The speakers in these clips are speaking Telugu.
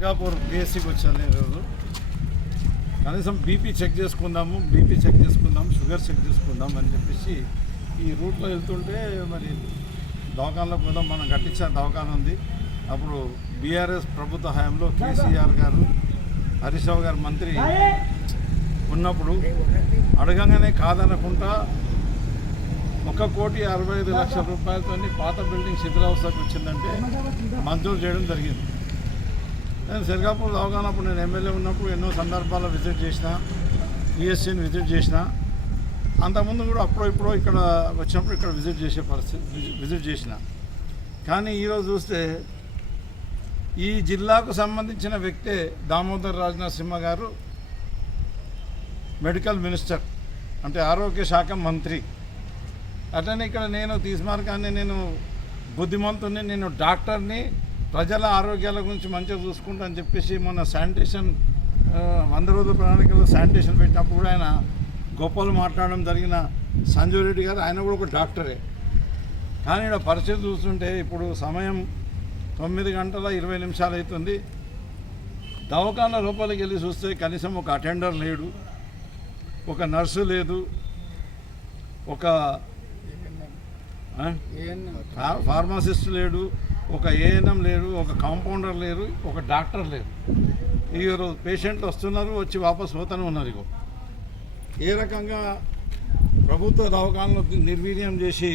సిర్గాపూర్ పిఎస్సికి వచ్చాను ఈరోజు. కనీసం బీపీ చెక్ చేసుకుందాము, షుగర్ చెక్ చేసుకుందాం అని చెప్పేసి ఈ రూట్లో వెళ్తుంటే మరి దవాఖానలో కూడా మనం కట్టించిన దవాఖాన ఉంది. అప్పుడు బీఆర్ఎస్ ప్రభుత్వ హయాంలో కేసీఆర్ గారు, హరీష్ రావు గారు మంత్రి ఉన్నప్పుడు అడగంగానే కాదనకుండా 1,65,00,000 రూపాయలతో పాత బిల్డింగ్ శిథిలావస్థకు వచ్చిందంటే మంజూరు చేయడం జరిగింది. నేను సిర్గాపూర్ దవాఖానప్పుడు నేను ఎమ్మెల్యే ఉన్నప్పుడు ఎన్నో సందర్భాల్లో విజిట్ చేసిన, పిఎస్సిని విజిట్ చేసిన. అంతకుముందు కూడా అప్పుడో ఇక్కడ వచ్చినప్పుడు ఇక్కడ విజిట్ చేసిన. కానీ ఈరోజు చూస్తే ఈ జిల్లాకు సంబంధించిన వ్యక్తే దామోదర్ రాజనరసింహ గారు మెడికల్ మినిస్టర్, అంటే ఆరోగ్య శాఖ మంత్రి. అట్లనే ఇక్కడ నేను తీస్మార్కాన్ని, నేను బుద్ధిమంతుని, నేను డాక్టర్ని, ప్రజల ఆరోగ్యాల గురించి మంచిగా చూసుకుంటా అని చెప్పేసి మొన్న శానిటేషన్ 100 రోజుల ప్రణాళికలో శానిటేషన్ పెట్టినప్పుడు కూడా ఆయన గొప్పలు మాట్లాడడం జరిగిన సంజీవ్ రెడ్డి గారు, ఆయన కూడా ఒక డాక్టరే. కానీ ఇక్కడ పరిస్థితి చూస్తుంటే ఇప్పుడు సమయం 9:20 అవుతుంది. దవాఖాన లోపలికి వెళ్ళి చూస్తే కనీసం ఒక అటెండర్ లేడు, ఒక నర్సు లేదు, ఒక ఫార్మసిస్ట్ లేడు, ఒక ఏఎన్ఎం లేరు, ఒక కాంపౌండర్ లేరు, ఒక డాక్టర్ లేరు. ఈరోజు పేషెంట్లు వస్తున్నారు, వచ్చి వాపస్ పోతూనే ఉన్నారు. ఇగో ఏ రకంగా ప్రభుత్వ దవాఖానలు నిర్వీర్యం చేసి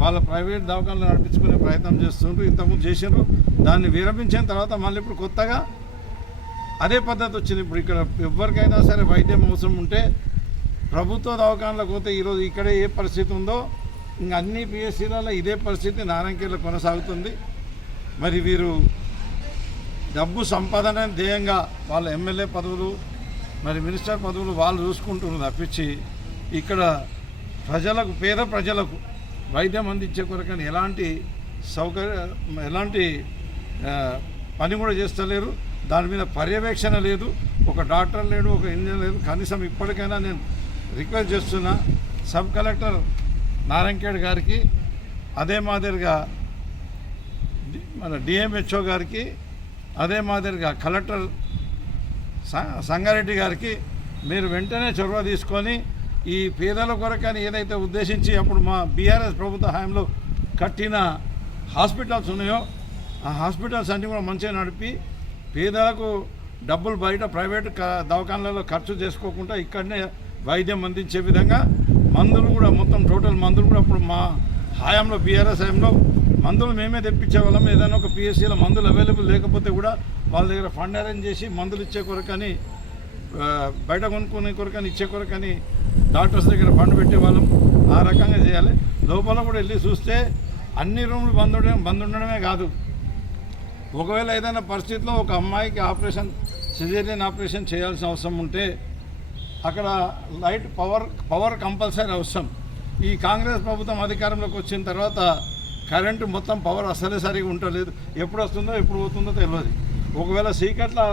వాళ్ళ ప్రైవేట్ దవాఖానలు నడిపించుకునే ప్రయత్నం చేస్తుంటారు. ఇంతకుముందు చేశారు, దాన్ని విరమించిన తర్వాత మళ్ళీ ఇప్పుడు కొత్తగా అదే పద్ధతి వచ్చింది. ఇప్పుడు ఇక్కడ ఎవరికైనా సరే వైద్యం అవసరం ఉంటే ప్రభుత్వ దవాఖానలకు పోతే ఈరోజు ఇక్కడ ఏ పరిస్థితి ఉందో ఇంకా అన్ని పిఎస్సీలలో ఇదే పరిస్థితి నారాయణఖేడ్లో కొనసాగుతుంది. మరి వీరు డబ్బు సంపాదన ధ్యేయంగా వాళ్ళ ఎమ్మెల్యే పదవులు, మరి మినిస్టర్ పదవులు వాళ్ళు చూసుకుంటున్నారు తప్పించి ఇక్కడ ప్రజలకు, పేద ప్రజలకు వైద్యం అందించే కొరకని ఎలాంటి పని కూడా చేస్తలేరు. దాని మీద పర్యవేక్షణ లేదు, ఒక డాక్టర్ లేడు, ఒక ఇంజనీర్ లేదు. కనీసం ఇప్పటికైనా నేను రిక్వెస్ట్ చేస్తున్నా సబ్ కలెక్టర్ నారాయణఖేడ్ గారికి, అదే మాదిరిగా మన డిఎంహెచ్ఓ గారికి, అదే మాదిరిగా కలెక్టర్ సంగారెడ్డి గారికి మీరు వెంటనే చొరవ తీసుకొని ఈ పేదల కొరకని ఏదైతే ఉద్దేశించి అప్పుడు మా బీఆర్ఎస్ ప్రభుత్వ హయాంలో కట్టిన హాస్పిటల్స్ ఉన్నాయో ఆ హాస్పిటల్స్ అన్నీ కూడా మంచిగా నడిపి పేదలకు డబ్బులు బయట ప్రైవేట్ దవాఖానలలో ఖర్చు చేసుకోకుండా ఇక్కడనే వైద్యం అందించే విధంగా మందులు కూడా మొత్తం టోటల్ మందులు కూడా అప్పుడు మా హయాంలో బీఆర్ఎస్ హయాంలో మందులు మేమే తెప్పించేవాళ్ళం. ఏదైనా ఒక పిఎస్సీలో మందులు అవైలబుల్ లేకపోతే కూడా వాళ్ళ దగ్గర ఫండ్ అరేంజ్ చేసి మందులు ఇచ్చే కొరకని, బయట కొనుక్కునే కొరకని, ఇచ్చే కొరకని డాక్టర్స్ దగ్గర ఫండ్ పెట్టేవాళ్ళం. ఆ రకంగా చేయాలి. లోపల కూడా వెళ్ళి చూస్తే అన్ని రూములు బంద్ ఉండడమే కాదు, ఒకవేళ ఏదైనా పరిస్థితిలో ఒక అమ్మాయికి సిజేరియన్ ఆపరేషన్ చేయాల్సిన అవసరం ఉంటే అక్కడ లైట్ పవర్ కంపల్సరీ అవసరం. ఈ కాంగ్రెస్ ప్రభుత్వం అధికారంలోకి వచ్చిన తర్వాత కరెంటు మొత్తం పవర్ అసలే సరిగా ఉండలేదు. ఎప్పుడు వస్తుందో ఎప్పుడు పోతుందో తెలియదు. ఒకవేళ చీకట్లో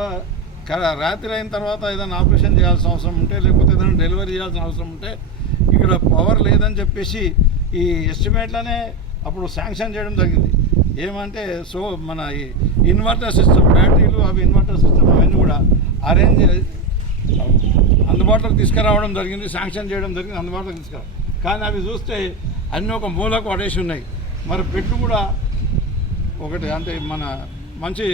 రాత్రి అయిన తర్వాత ఏదైనా ఆపరేషన్ చేయాల్సిన అవసరం ఉంటే, లేకపోతే ఏదైనా డెలివరీ చేయాల్సిన అవసరం ఉంటే ఇక్కడ పవర్ లేదని చెప్పేసి ఈ ఎస్టిమేట్లనే అప్పుడు శాంక్షన్ చేయడం జరిగింది. ఏమంటే మన ఈ ఇన్వర్టర్ సిస్టమ్, బ్యాటరీలు, అవి ఇన్వర్టర్ సిస్టమ్ అవన్నీ కూడా అరేంజ్ అందుబాటులోకి తీసుకురావడం జరిగింది, శాంక్షన్ చేయడం జరిగింది, అందుబాటులోకి తీసుకురావడం. కానీ అవి చూస్తే అన్నీ ఒక మూలకు పడేసి ఉన్నాయి. మరి బెడ్లు కూడా ఒకటి, అంటే మన మంచి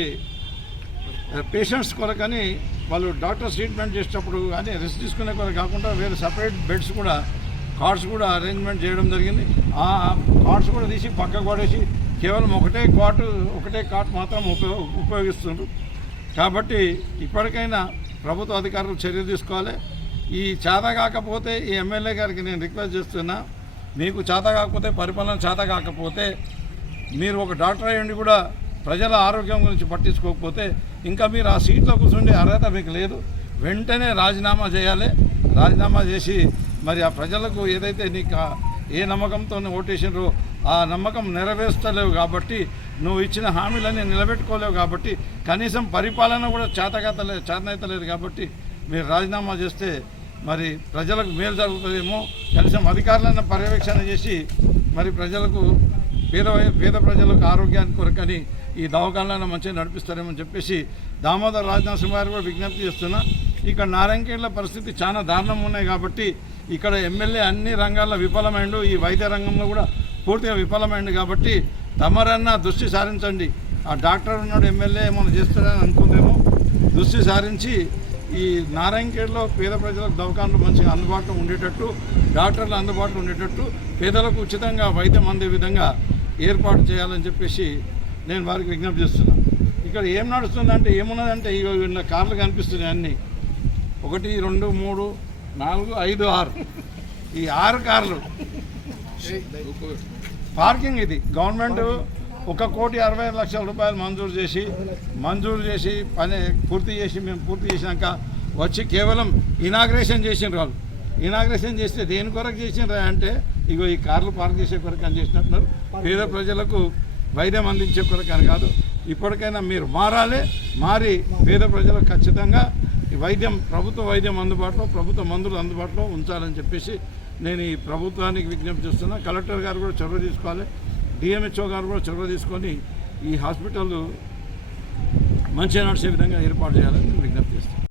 పేషెంట్స్ కొరకని వాళ్ళు డాక్టర్స్ ట్రీట్మెంట్ చేసేటప్పుడు కానీ రెస్ట్ తీసుకునే కొరకు కాకుండా వేరే సపరేట్ బెడ్స్ కూడా, కార్డ్స్ కూడా అరేంజ్మెంట్ చేయడం జరిగింది. ఆ కార్డ్స్ కూడా తీసి పక్కకు పడేసి కేవలం ఒకటే కాట్ మాత్రం ఉపయోగిస్తున్నారు. కాబట్టి ఇప్పటికైనా ప్రభుత్వ అధికారులు చర్య తీసుకోవాలి. ఈ చేత కాకపోతే ఈ ఎమ్మెల్యే గారికి నేను రిక్వెస్ట్ చేస్తున్నా, మీకు చేత కాకపోతే, పరిపాలన చేత కాకపోతే, మీరు ఒక డాక్టర్ అయ్యండి కూడా ప్రజల ఆరోగ్యం గురించి పట్టించుకోకపోతే ఇంకా మీరు ఆ సీట్లో కూర్చుండే అర్హత మీకు లేదు. వెంటనే రాజీనామా చేయాలి. రాజీనామా చేసి మరి ఆ ప్రజలకు ఏదైతే నీకు ఏ నమ్మకంతో ఓటేసినరో ఆ నమ్మకం నెరవేర్చలేవు కాబట్టి, నువ్వు ఇచ్చిన హామీలన్నీ నిలబెట్టుకోలేవు కాబట్టి, కనీసం పరిపాలన కూడా చేతనైతలేదు కాబట్టి మీరు రాజీనామా చేస్తే మరి ప్రజలకు మేలు జరుగుతుందేమో. కనీసం అధికారులను పర్యవేక్షణ చేసి మరి ప్రజలకు, పేద ప్రజలకు ఆరోగ్యానికి కొరకని ఈ దవాఖానాలను మంచిగా నడిపిస్తారేమని చెప్పేసి దామోదర్ రాజనరసింహ గారు కూడా విజ్ఞప్తి చేస్తున్నా. ఇక్కడ నారాయణఖేడ్ల పరిస్థితి చాలా దారుణంగా ఉన్నాయి కాబట్టి ఇక్కడ ఎమ్మెల్యే అన్ని రంగాల్లో విఫలమైండు, ఈ వైద్య రంగంలో కూడా పూర్తిగా విఫలమైంది కాబట్టి తమరన్నా దృష్టి సారించండి. ఆ డాక్టర్ ఉన్నాడు ఎమ్మెల్యే ఏమైనా చేస్తాడని అనుకుందేమో, దృష్టి సారించి ఈ నారాయణఖేడ్లో పేద ప్రజలకు దవాఖానలు మంచిగా అందుబాటులో ఉండేటట్టు, డాక్టర్లు అందుబాటులో ఉండేటట్టు, పేదలకు ఉచితంగా వైద్యం అందే విధంగా ఏర్పాటు చేయాలని చెప్పేసి నేను వారికి విజ్ఞప్తి చేస్తున్నాను. ఇక్కడ ఏం నడుస్తుందంటే ఏమున్నదంటే ఇన్న కార్లు కనిపిస్తున్నాయి అన్నీ, 1 2 3 4 5 6 ఈ 6 కార్లు పార్కింగ్. ఇది గవర్నమెంట్ 1,60,00,000 రూపాయలు మంజూరు చేసి పని పూర్తి చేసి మేము పూర్తి చేసినాక వచ్చి కేవలం ఇనాగ్రేషన్ చేసిండ్రు. వాళ్ళు ఇనాగ్రేషన్ చేస్తే దేని కొరకు చేసిండ్రా అంటే ఇగో ఈ కార్లు పార్క్ చేసే కొరకు అని చేసినట్టున్నారు. పేద ప్రజలకు వైద్యం అందించే కొరకు అని కాదు. ఇప్పటికైనా మీరు మారి పేద ప్రజలకు ఖచ్చితంగా వైద్యం, ప్రభుత్వ వైద్యం అందుబాటులో, ప్రభుత్వ మందులు అందుబాటులో ఉంచాలని చెప్పేసి నేను ఈ ప్రభుత్వానికి విజ్ఞప్తి చేస్తున్నా. కలెక్టర్ గారు కూడా చొరవ తీసుకోవాలి, డిఎంహెచ్ఓ గారు కూడా చొరవ తీసుకొని ఈ హాస్పిటల్ మంచిగా నడిచే విధంగా ఏర్పాటు చేయాలని విజ్ఞప్తి చేస్తాను.